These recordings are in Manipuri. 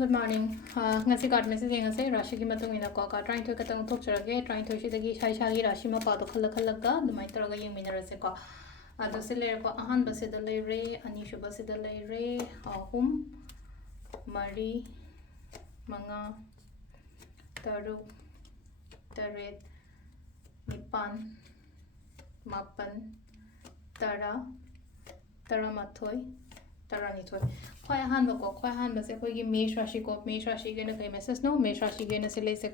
Good morning. Ngasi card message ngase Rashi ki matung ina ko ka trying to katang thok charage trying to shidagi shai shagi Rashi ma pa to khala khala ga dumai taraga yung minarase ko ado se le ko ahan ba se da le re ani shuba se da le re ahum mari manga taruk taret nipan mapan tara taramathoi Taranithoi. Quite a handbook, quite a handbook. If Mesh Rashi ko, Mesh Rashi gonna say messages no, Mesh Rashi gonna say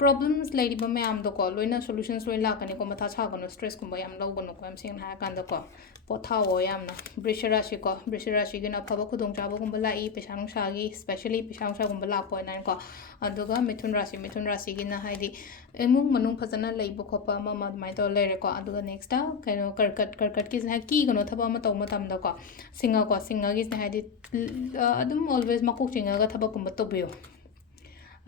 problems lady ba mayam do ko loina solutions loi la kani ko matha cha kono stress ko yam lo gono ko am sing ha kan do ko potha o yam na brishara shi gina phaba khudong cha ba gum la I pesang sha gi especially pesang sha gum la po na ko aduga mithun rashi gina haidi emung manung phajana leibo khopa ma ma mai to le re ko aduga next ta kaino karkat ki ha ki gono thaba ma to ma tam da ko singa gi haidi adum always makok chinga ga thaba kum to biyo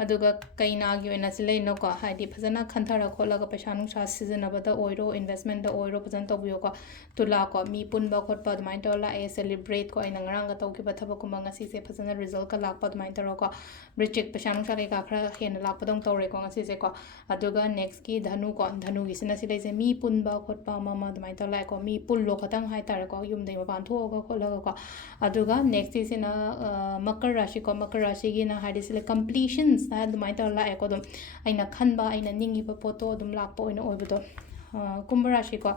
aduga kaina gi oina sile no ko haidi phajana khanthara khola ga paisa nu sa season abada oiro investment da oiro pajan to biyo ko tula ko mi punba khotpa dmai to la a celebrate ko aina ngrang ga to ki ba thaba kuma ngasi se phajana result ka lakpa dmai to ko brichek paisa nu sa le ka khra hen lakpa dong to re ko ngasi se ko aduga next ki dhanu gi sina sile se mi punba khotpa mama dmai to la ko mi pullo khatang hai tar ko yum dei ma ban tho ga khola ga ko aduga next is in makar rashi gi na haidi sile completions na dumai tar la ko dum aina khanba aina ningi pa poto dum lakpa oina oibudo kumbh rashi ko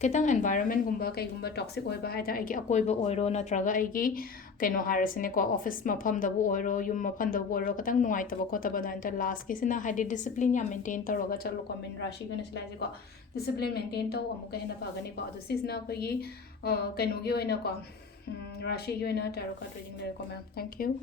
ketang environment gumba kai gumba toxic oiba haida aigi akoiba oiro natraga aigi kaino harasine ko office mafam da bu oiro yum mafam da bu oiro katang nuai taba ko taba da last case na haidi discipline ya maintain taroga chalo ko min rashi gana silai ko discipline maintain to amuka hena pagani ko adu sisna ko gi kaino gi oina ko rashi gi oina tarot card reading le ko ma'am thank you